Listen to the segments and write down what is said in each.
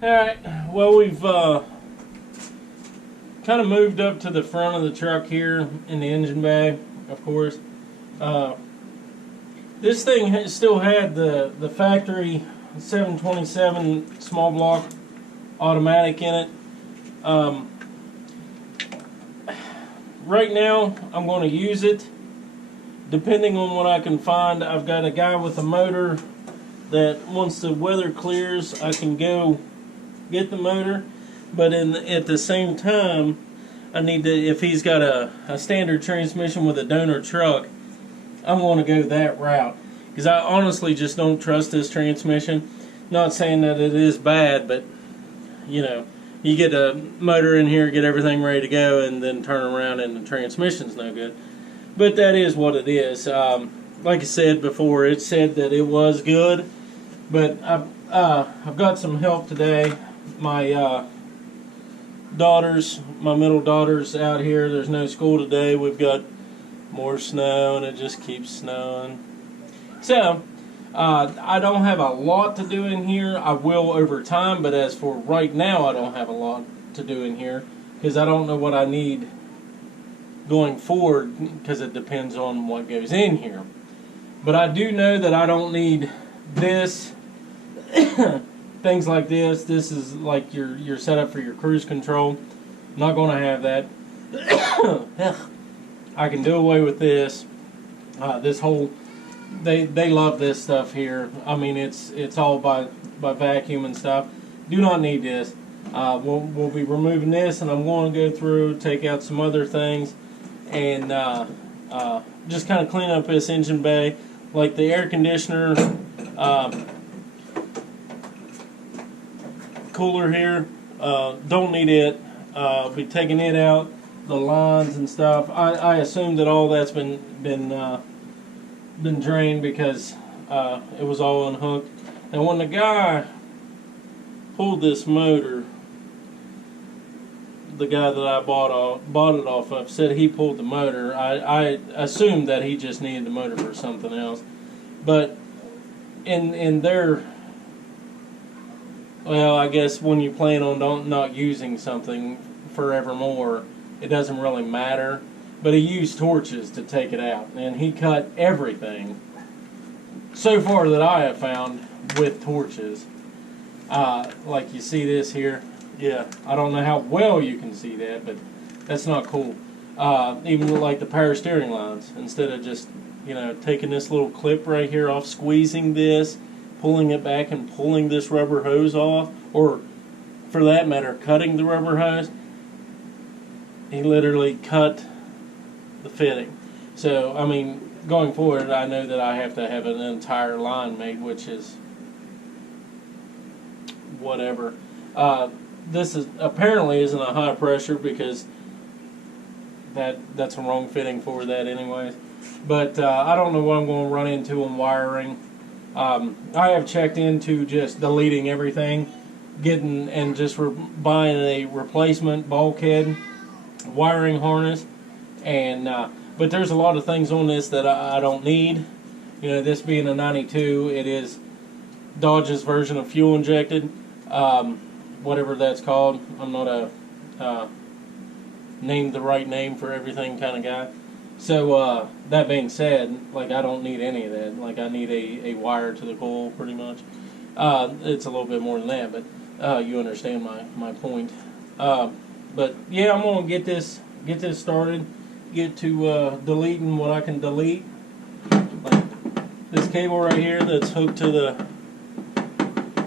Alright, well, we've kind of moved up to the front of the truck here in the engine bay, of course. Uh, this thing still had the factory 727 small block automatic in it. Right now, I'm going to use it depending on what I can find. I've got a guy with a motor that once the weather clears, I can go get the motor, but at the same time, I need to, if he's got a standard transmission with a donor truck, I'm going to go that route, because I honestly just don't trust this transmission. Not saying that it is bad, but you know, you get a motor in here, get everything ready to go, and then turn around and the transmission's no good. But that is what it is. Like I said before, it said that it was good, but I've got some help today. My my middle daughter's out here. There's no school today. We've got more snow, and it just keeps snowing. So, I don't have a lot to do in here. I will over time, but as for right now, I don't have a lot to do in here because I don't know what I need going forward, because it depends on what goes in here. But I do know that I don't need this. Things like this. This is like your setup for your cruise control. I'm not going to have that. I can do away with this. This whole they love this stuff here. I mean, it's all by vacuum and stuff. Do not need this. We'll be removing this, and I'm going to go through, take out some other things, and just kind of clean up this engine bay, like the air conditioner. Cooler here, don't need it. Be taking it out, the lines and stuff. I assume that all that's been drained because it was all unhooked. And when the guy pulled this motor, the guy that I bought it off of said he pulled the motor. I assumed that he just needed the motor for something else, but in their, well, I guess when you plan on not using something forevermore, it doesn't really matter. But he used torches to take it out, and he cut everything so far that I have found with torches. Like you see this here. Yeah, I don't know how well you can see that, but that's not cool. Even like the power steering lines, instead of just, taking this little clip right here off, squeezing this, pulling it back and pulling this rubber hose off, or for that matter, cutting the rubber hose, he literally cut the fitting. So, I mean, going forward, I know that I have to have an entire line made, which is whatever. This is apparently isn't a high pressure, because that's a wrong fitting for that anyways. But I don't know what I'm going to run into in wiring. I have checked into just deleting everything, and just buying a replacement bulkhead wiring harness, and but there's a lot of things on this that I don't need. This being a 92, it is Dodge's version of fuel injected, whatever that's called. I'm not a name the right name for everything kind of guy. So that being said, like, I don't need any of that. Like, I need a wire to the coil pretty much. It's a little bit more than that, but you understand my point. But yeah, I'm gonna get this started. Get to deleting what I can delete. Like this cable right here that's hooked to the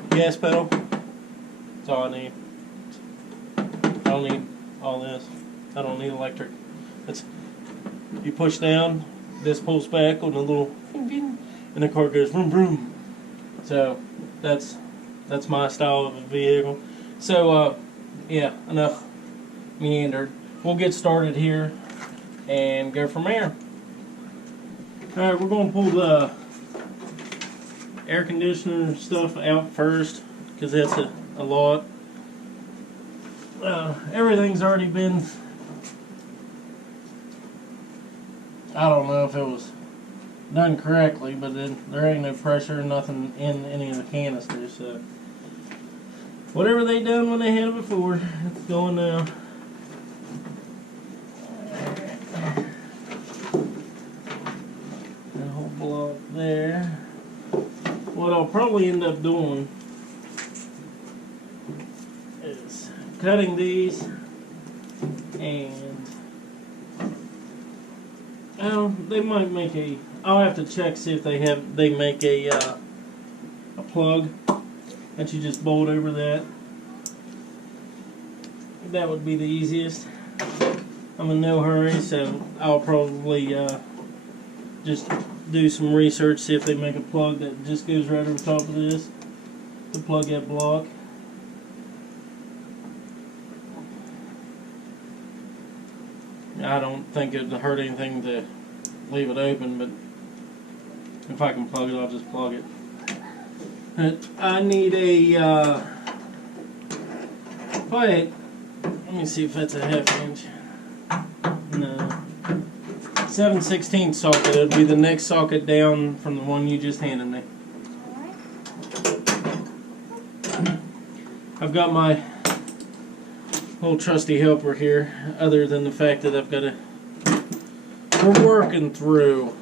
gas pedal. That's all I need. I don't need all this. I don't need electric. You push down, this pulls back on a little, and the car goes vroom vroom. So that's my style of a vehicle. So yeah, enough meandered. We'll get started here and go from there. Alright, we're going to pull the air conditioner stuff out first, because that's a lot. Everything's already been, I don't know if it was done correctly, but then there ain't no pressure, nothing in any of the canisters, so Whatever they done when they had it before, it's going now. That whole block there. What I'll probably end up doing is cutting these and they might make a. I'll have to check see if they make a plug that you just bolt over that. That would be the easiest. I'm in no hurry, so I'll probably just do some research, see if they make a plug that just goes right over top of this to plug that block. I don't think it'd hurt anything to leave it open, but if I can plug it, I'll just plug it. But I need a plate. Let me see if that's a ½ inch. No. 7/16 socket. It'll be the next socket down from the one you just handed me. I've got my little trusty helper here, other than the fact that I've got to. We're working through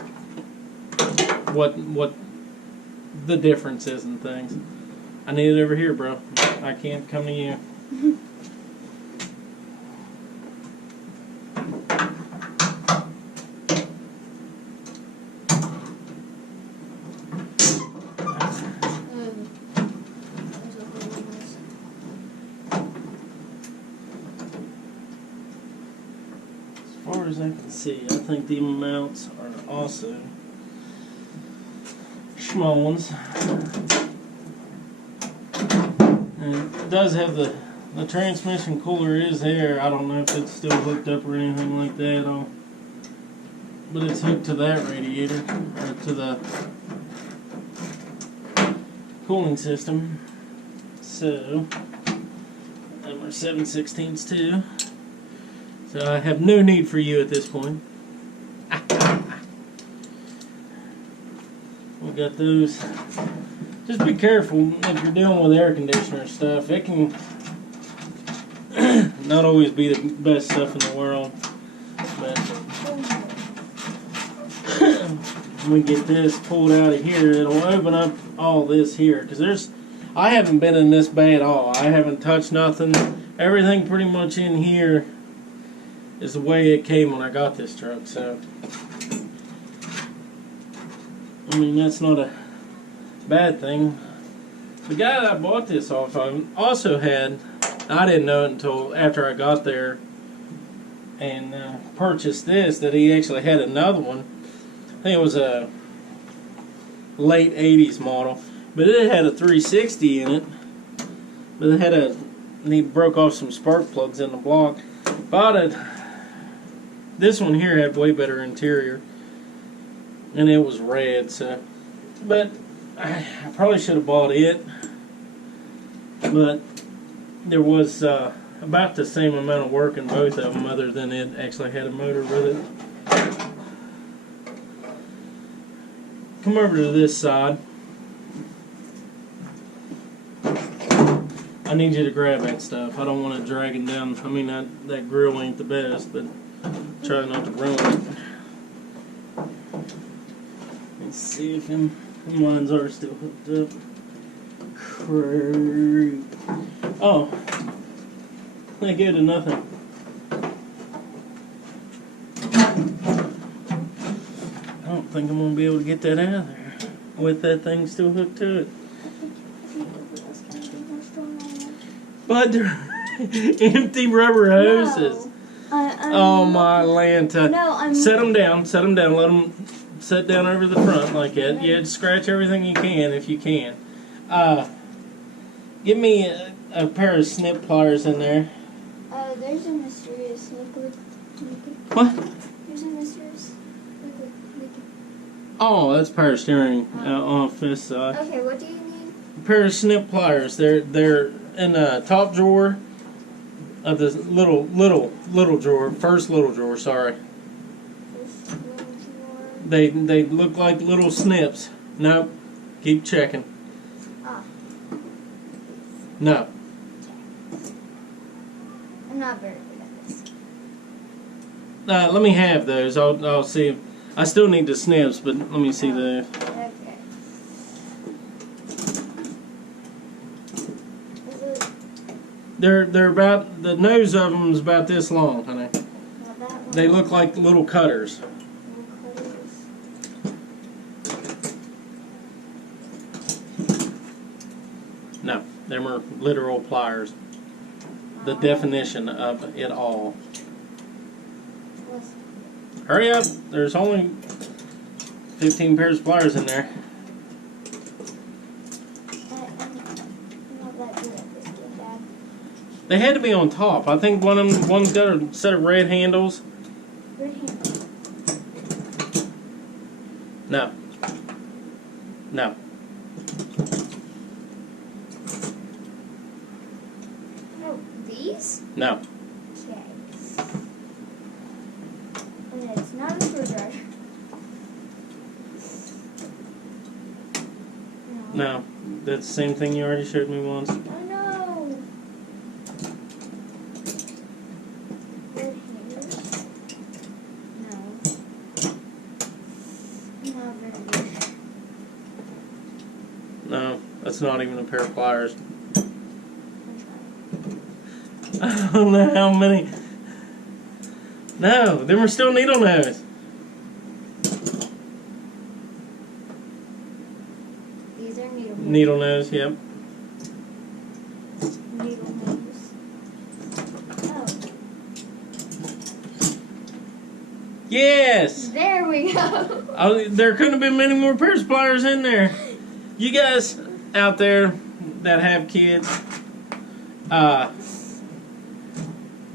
what the difference is and things. I need it over here, bro. I can't come to you. As far as I can see, I think the mounts are also small ones. And it does have the transmission cooler is there. I don't know if it's still hooked up or anything like that. But it's hooked to that radiator, or to the cooling system. So, and we're 7/16 too. So I have no need for you at this point. We got those. Just be careful if you're dealing with air conditioner stuff. It can not always be the best stuff in the world. But when we get this pulled out of here, it'll open up all this here. Because I haven't been in this bay at all. I haven't touched nothing. Everything pretty much in here is the way it came when I got this truck. So, I mean, that's not a bad thing. The guy that I bought this off of also had, I didn't know it until after I got there and purchased this, that he actually had another one. I think it was a late 80s model, but it had a 360 in it, but it had and he broke off some spark plugs in the block. Bought it. This one here had way better interior, and it was red. So, but I probably should have bought it. But there was about the same amount of work in both of them, other than it actually had a motor with it. Come over to this side. I need you to grab that stuff. I don't want it dragging down. I mean, that grill ain't the best, but try not to ruin it. Let's see if them lines are still hooked up. Creep. Oh, they go to nothing. I don't think I'm going to be able to get that out of there with that thing still hooked to it. But they're empty rubber hoses. No, oh my Lanta. No, set them down, let them set down over the front like that. Yeah, scratch everything you can if you can. Give me a pair of snip pliers in there. There's a mysterious liquid. What? There's a mysterious liquid. Oh, that's power steering off this side. Okay, what do you need? A pair of snip pliers. They're in the top drawer of this little drawer. First little drawer, sorry. First little drawer. They look like little snips. Nope. Keep checking. Ah. No. I'm not very good at this. Let me have those. I'll see. I still need the snips, but let me see the. Okay. Is it They're about, the nose of them is about this long, honey. not that one? They look like little cutters. Little cutters. No, them are literal pliers. The definition of it all. What's- Hurry up! There's only 15 pairs of pliers in there. I'm not that good at this game, Dad. They had to be on top. I think one's got a set of red handles. Red hand. No. No. Oh, these? No. Okay. And it's not a screwdriver. No. That's the same thing you already showed me once. Oh no! Red handles? No. Not very good. No. That's not even a pair of pliers. I'm trying. I don't know how many. No, them are still needle nose. These are needle nose. Needle nose, yep. Needle nose. Oh, Yes! there we go. There couldn't have been many more pairs of pliers in there. You guys out there that have kids,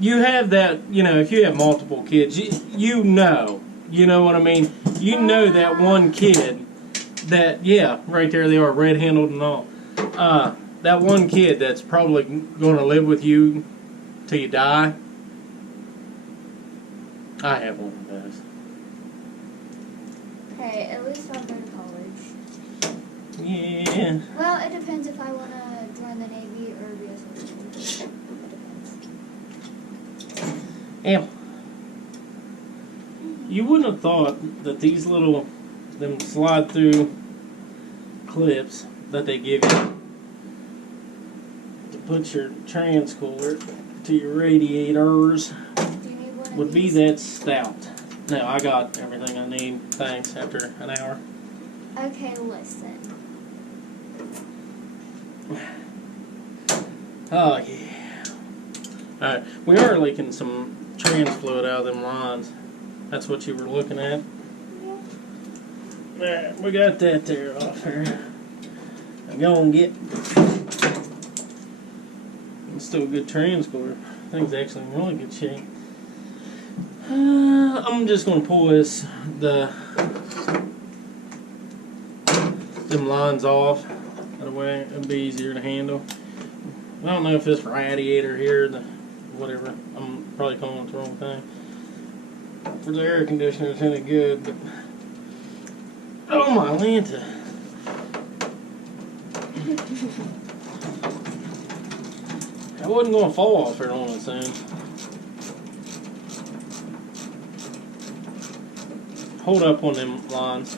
you have that, if you have multiple kids, you know what I mean? You know that one kid that, yeah, right there they are, red-handled and all. That one kid that's probably going to live with you till you die. I have one of those. Okay, at least I'll go to college. Yeah. Well, it depends if I want to join the Navy or be a soldier. It depends. Yeah. You wouldn't have thought that these them slide through clips that they give you to put your transcooler to your radiators Do you need one of would be these? that stout. No, I got everything I need, thanks, after an hour. Okay, listen. Oh, yeah. Alright, we are leaking some trans fluid out of them lines. That's what you were looking at. Alright, we got that there off here. I'm going to get... It's still a good transcorder. Thing's actually in really good shape. I'm just going to pull them lines off. That way it'll be easier to handle. I don't know if this radiator here, whatever, I'm probably calling it the wrong thing. For the air conditioner, it's any good, but oh my Lanta. That wasn't going to fall off here on its own. Hold up on them lines.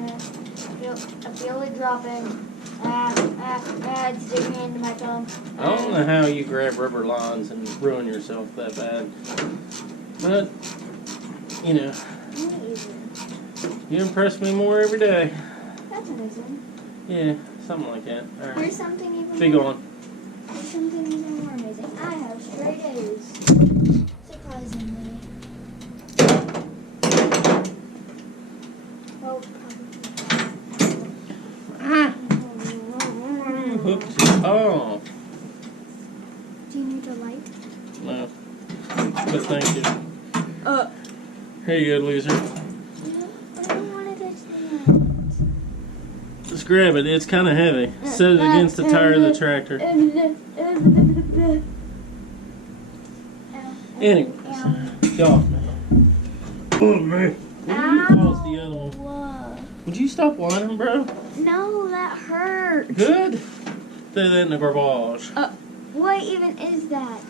I feel it dropping. It's digging into my thumb. I don't know how you grab rubber lines and ruin yourself that bad. But, you impress me more every day. That's amazing. Yeah, something like that. All right. There's something even Be more. going. There's something even more amazing. I have straight A's. Surprisingly. Oh, Oops. Oh, do you need a light? no. But thank you. Here you go, loser. I don't want to touch the end. Just grab it. It's kind of heavy. Set it against the tire of the tractor. Anyways, get off me. Oh, man. You lost the other one. Would you stop whining, bro? No, that hurt. Good. Throw that in the garbage. What even is that?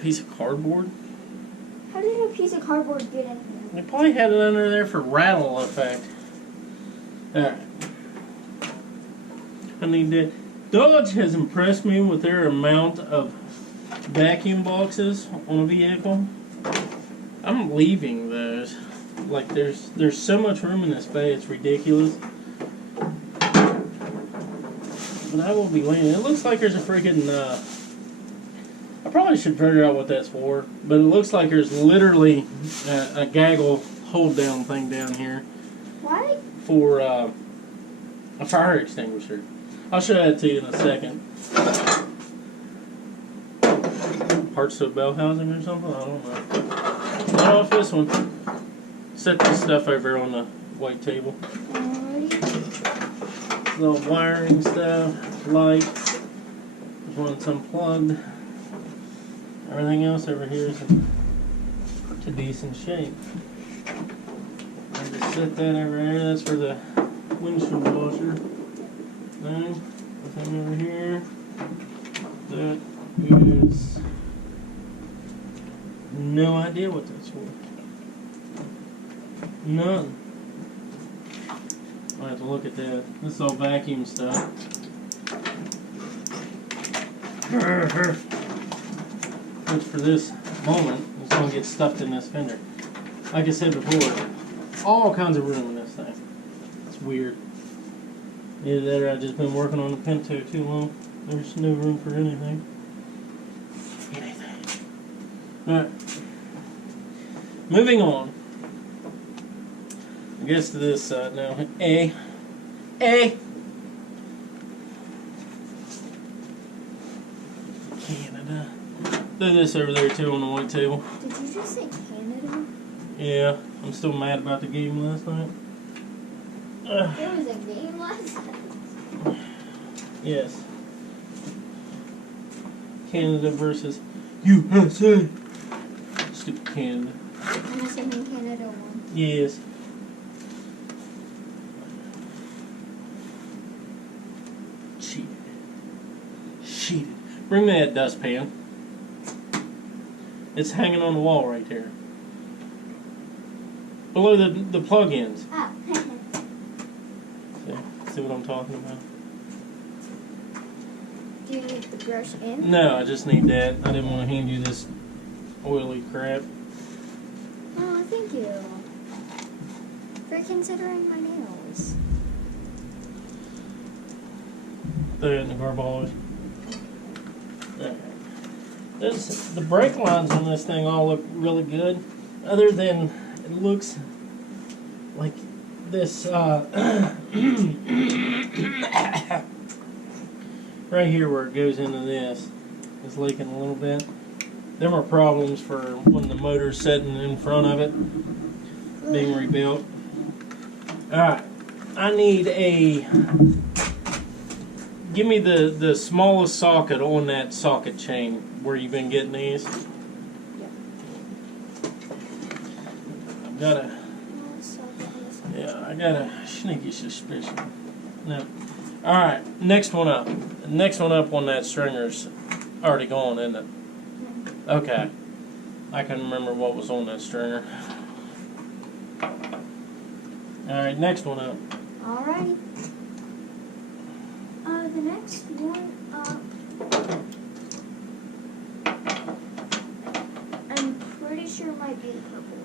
Piece of cardboard. How did a piece of cardboard get in here? They probably had it under there for rattle effect. Alright. I need that. Dodge has impressed me with their amount of vacuum boxes on a vehicle. I'm leaving those. Like there's so much room in this bay, it's ridiculous. But I will be leaving. It looks like there's a freaking I probably should figure out what that's for, but it looks like there's literally a gaggle hold down thing down here. What? For a fire extinguisher. I'll show that to you in a second. Parts of bell housing or something? I don't know. Not off this one. Set this stuff over on the white table. Alrighty. Little wiring stuff, lights. There's one that's unplugged. Everything else over here is to decent shape. I just set that over there. That's for the windshield washer. Then, nothing over here. That is no idea what that's for. None. I'll have to look at that. This is all vacuum stuff. Which for this moment is going to get stuffed in this fender. Like I said before, all kinds of room in this thing. It's weird. Either that or I've just been working on the Pinto too long. There's no room for anything. Alright. Moving on. I guess to this side now. A. Canada. Throw this over there too on the white table. Did you just say Canada? Yeah, I'm still mad about the game last night. There was a game last night? Yes. Canada versus USA. Stupid Canada. I'm assuming Canada won. Yes. Cheated. Bring me that dustpan. It's hanging on the wall right there. Below the plug-ins. Ah. See what I'm talking about? Do you need the brush in? No, I just need that. I didn't want to hand you this oily crap. Oh, thank you. For considering my nails. Throw it in the garbage. The brake lines on this thing all look really good. Other than it looks like this right here where it goes into this is leaking a little bit. There were problems for when the motor's sitting in front of it being rebuilt. Alright, I need a... Give me the smallest socket on that socket chain where you've been getting these. I've got a... Yeah, I got a sneaky suspicion. No. Alright, next one up. Next one up on that stringer's already gone, isn't it? Okay. I can remember what was on that stringer. Alright, next one up. Alrighty. The next one up, I'm pretty sure it might be the purple.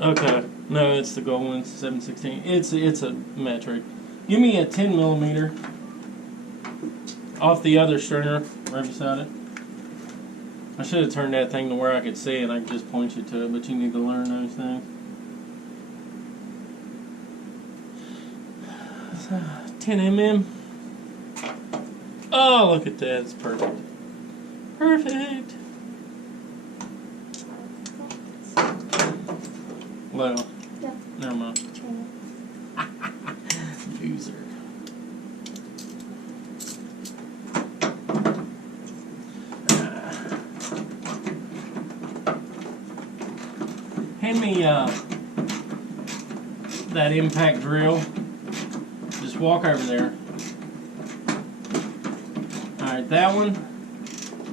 Okay. No, it's the gold one. It's 716. It's a metric. Give me a 10 millimeter off the other stringer right beside it. I should have turned that thing to where I could see it. I could just point you to it, but you need to learn those things. 10 mm. Oh, look at that. It's perfect. Perfect. Well, Yeah. never mind. Loser. Hand me that impact drill. Just walk over there. Alright, that one.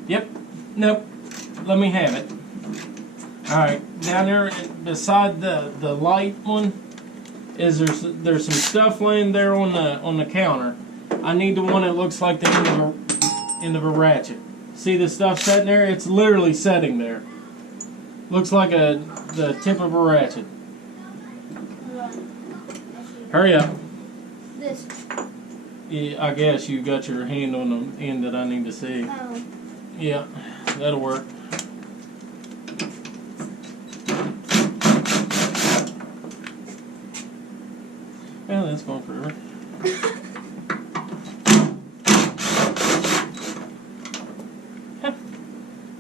Yep. Nope. Let me have it. Alright, down there beside the light one is there's some stuff laying there on the counter. I need the one that looks like the end of a ratchet. See the stuff sitting there? It's literally sitting there. Looks like the tip of a ratchet. Hurry up. This. Yeah, I guess you got your hand on the end that I need to see. Oh. Yeah, that'll work. Well, that's going forever.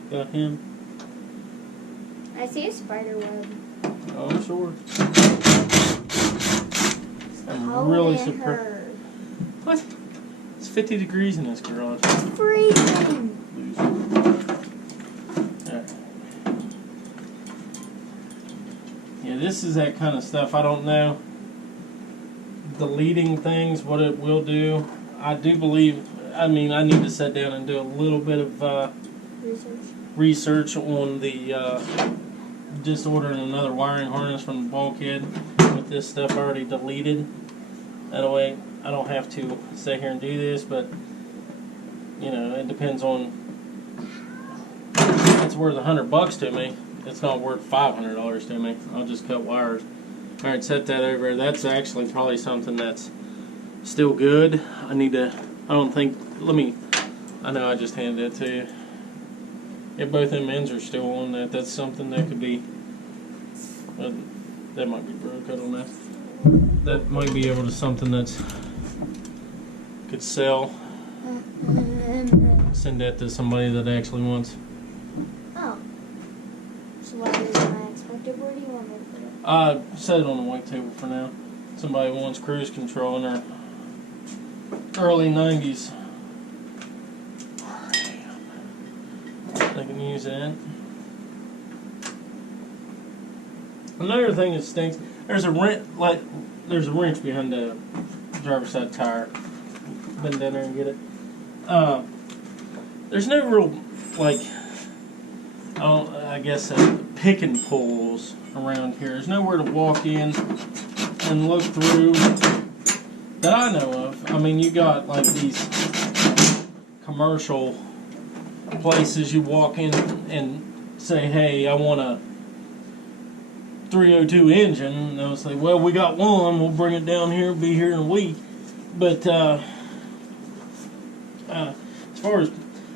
Got him. I see a spider web. Oh, I'm sure. I'm Oh, really it surprised. hurt. What? It's 50 degrees in this garage. It's freezing. Alright. Yeah, this is that kind of stuff. I don't know. Deleting things, what it will do. I do believe, I mean, I need to sit down and do a little bit of research on the just ordering another wiring harness from the bulkhead with this stuff already deleted. That way I don't have to sit here and do this, but you know, it depends on, it's worth $100 to me. It's not worth $500 to me. I'll just cut wires. Alright, set that over. That's actually probably something that's still good. I need to, I don't think, I know I just handed it to you. If both them ends are still on that, that's something that could be, that might be broke, I don't know. That might be able to something that's, could sell. Send that to somebody that actually wants. Oh. So what is my expected? Where do you want me to put it? Set it on the white table for now. Somebody wants cruise control in their early 90s. They can use that. Another thing that stinks, there's a wrench behind the driver's side tire. Been down there and get it. There's no real, like, I guess pick and pulls around here. There's nowhere to walk in and look through that I know of. I mean, you got like these commercial places you walk in and say, hey, I want a 302 engine, and they'll say, well, we got one, we'll bring it down here, be here in a week. But as far as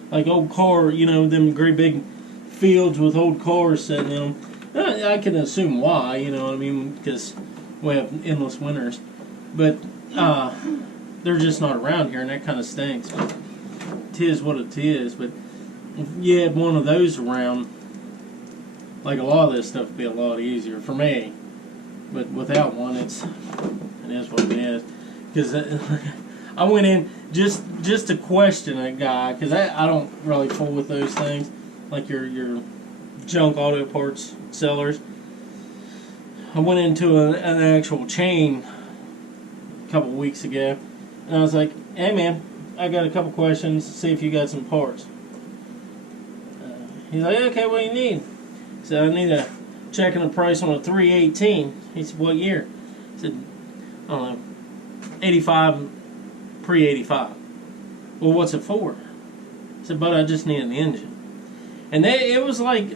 like old car, you know, them great big fields with old cars sitting in them, I can assume why, you know what I mean, because we have endless winters. But they're just not around here, and that kind of stinks. But it is what it is. But if you had one of those around, like a lot of this stuff would be a lot easier for me. But without one, it is what it is. Because I went in just to question a guy, because I don't really fool with those things, like your junk auto parts sellers. I went into an actual chain a couple weeks ago, and I was like, hey man, I got a couple questions to see if you got some parts. He's like, okay, what do you need? I said, I need a check and a price on a 318. He said, what year? I said, I don't know, 85, pre-85. Well, what's it for? I said, but I just need an engine. And it was like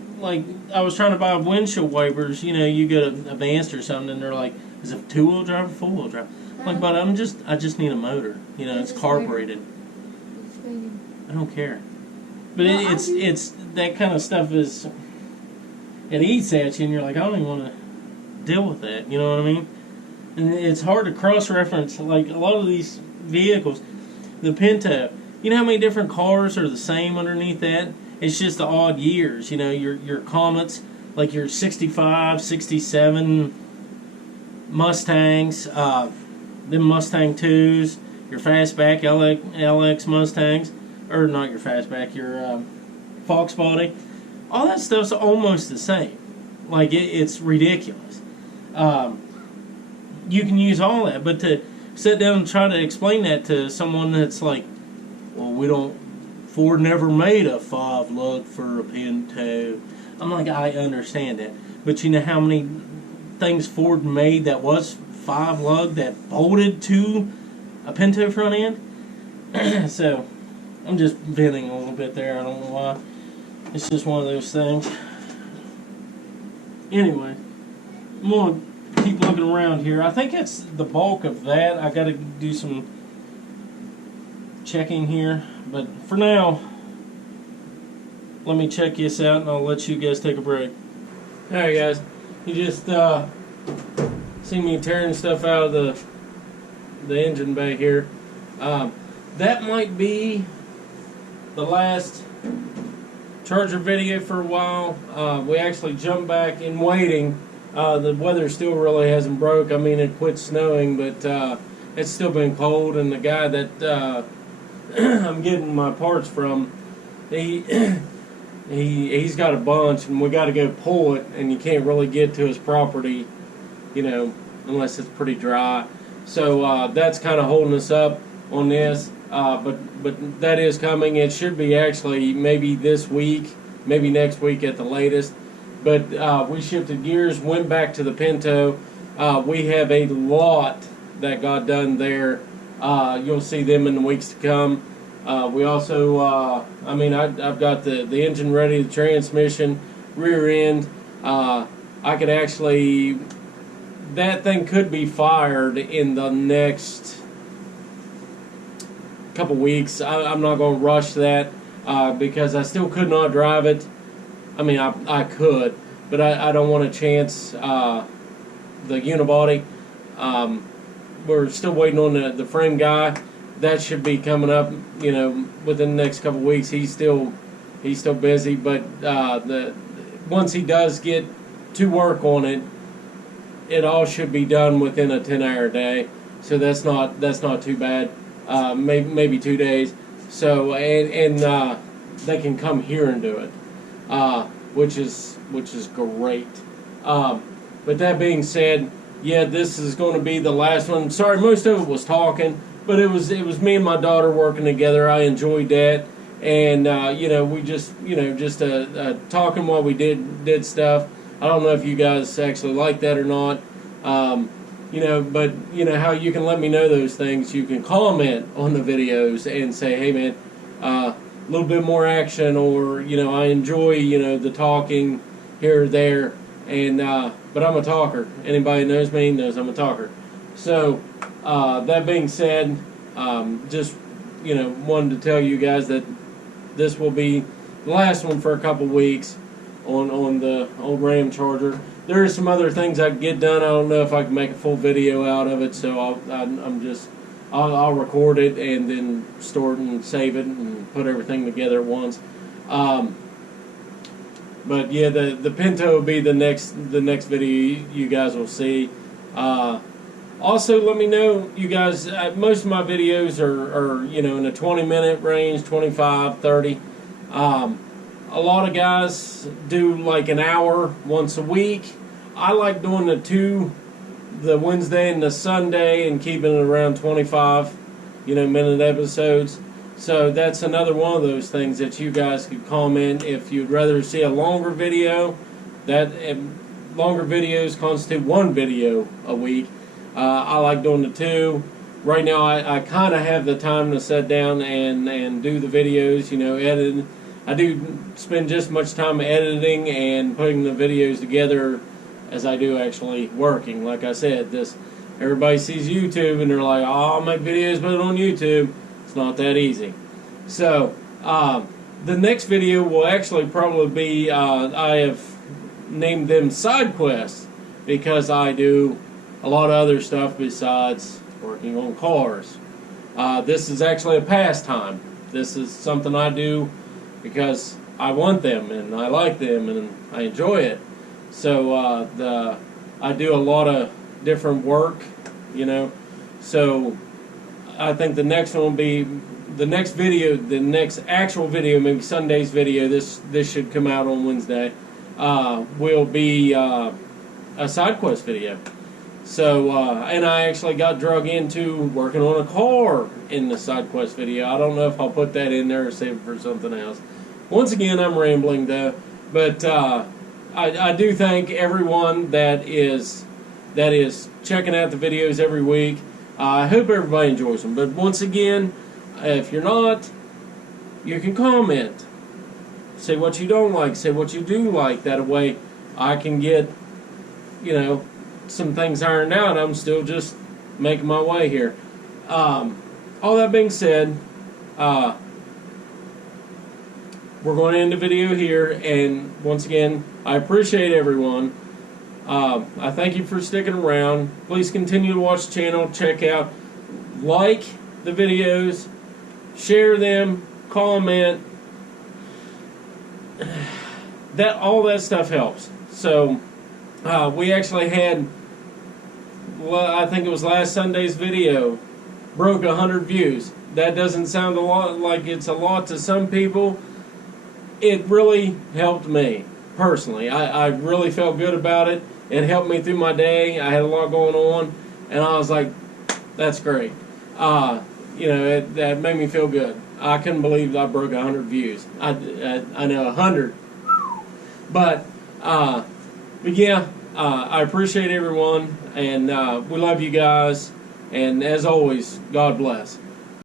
I was trying to buy windshield wipers. You know, you go to Advanced or something, and they're like, is it 2-wheel drive or 4-wheel drive? I'm like, but I just need a motor. You know, it's carbureted. I don't care. But it's that kind of stuff is, it eats at you, and you're like, I don't even want to deal with that. You know what I mean? And it's hard to cross-reference, like a lot of these vehicles. The Pinto, you know how many different cars are the same underneath that? It's just the odd years. You know, your Comets, like your 65, 67 Mustangs, them Mustang 2s, your fastback LX Mustangs, or not your fastback, your Fox body. All that stuff's almost the same. Like, it's ridiculous. You can use all that, but sit down and try to explain that to someone that's like, well, Ford never made a 5-lug for a Pinto. I'm like, I understand that, but you know how many things Ford made that was 5-lug that bolted to a Pinto front end? So I'm just venting a little bit there. I don't know why. It's just one of those things. Anyway, I'm gonna keep looking around here. I think it's the bulk of that. I gotta do some checking here, but for now, let me check this out and I'll let you guys take a break. Alright guys, you just see me tearing stuff out of the engine bay here. That might be the last Charger video for a while. We actually jumped back in waiting. The weather still really hasn't broke. I mean, it quit snowing, but it's still been cold, and the guy that I'm getting my parts from, he's got a bunch, and we got to go pull it, and you can't really get to his property, you know, unless it's pretty dry. So that's kind of holding us up on this. But that is coming. It should be actually maybe this week, maybe next week at the latest. But we shifted gears, went back to the Pinto. We have a lot that got done there. You'll see them in the weeks to come. We also, I've got the engine ready, the transmission, rear end. I could actually, that thing could be fired in the next couple weeks. I'm not going to rush that because I still could not drive it. I mean, I could, but I don't want to chance the unibody. We're still waiting on the frame guy. That should be coming up, you know, within the next couple weeks. He's still busy, but once he does get to work on it, it all should be done within a 10-hour day. So that's not too bad. Maybe 2 days. So and they can come here and do it, which is great. But that being said, yeah, this is going to be the last one. Sorry, most of it was talking, but it was me and my daughter working together. I enjoyed that, and you know, we just talking while we did stuff. I don't know if you guys actually like that or not. You know, but you know how you can let me know those things. You can comment on the videos and say, hey man, a little bit more action, or you know, I enjoy, you know, the talking here or there, and but I'm a talker. Anybody who knows me knows I'm a talker. So that being said, just, you know, wanted to tell you guys that this will be the last one for a couple weeks on the old Ram Charger. There are some other things I can get done. I don't know if I can make a full video out of it, so I'll record it and then store it and save it and put everything together at once. But yeah, the Pinto will be the next video you guys will see. Also, let me know, you guys. Most of my videos are you know, in the 20-minute range, 25, 30. A lot of guys do like an hour once a week. I like doing the Wednesday and the Sunday, and keeping it around 25, you know, minute episodes. So that's another one of those things that you guys could comment if you'd rather see a longer video. That longer videos constitute one video a week. I like doing the 2. Right now, I kind of have the time to sit down and do the videos, you know, edit. I do spend just as much time editing and putting the videos together as I do actually working. Like I said, everybody sees YouTube and they're like, oh, I'll make videos, put it on YouTube. It's not that easy. So the next video will actually probably be, I have named them side quests, because I do a lot of other stuff besides working on cars. This is actually a pastime. This is something I do because I want them and I like them and I enjoy it. So I do a lot of different work, you know. So I think the next one will be the next video, the next actual video, maybe Sunday's video. This should come out on Wednesday. Will be a side quest video. So, and I actually got drug into working on a car in the side quest video. I don't know if I'll put that in there or save it for something else. Once again, I'm rambling though, but I do thank everyone that is checking out the videos every week. I hope everybody enjoys them. But once again, if you're not, you can comment. Say what you don't like. Say what you do like. That way I can get, some things ironed out. I'm still just making my way here. All that being said, we're going to end the video here. And once again, I appreciate everyone. I thank you for sticking around. Please continue to watch the channel. Check out, like the videos, share them, comment. All that stuff helps. So we actually had, I think it was last Sunday's video, broke 100 views. That doesn't sound a lot like it's a lot to some people. It really helped me personally. I really felt good about it. It helped me through my day. I had a lot going on, and I was like, that's great. That made me feel good. I couldn't believe I broke 100 views. I know 100. But yeah, I appreciate everyone, and we love you guys. And as always, God bless.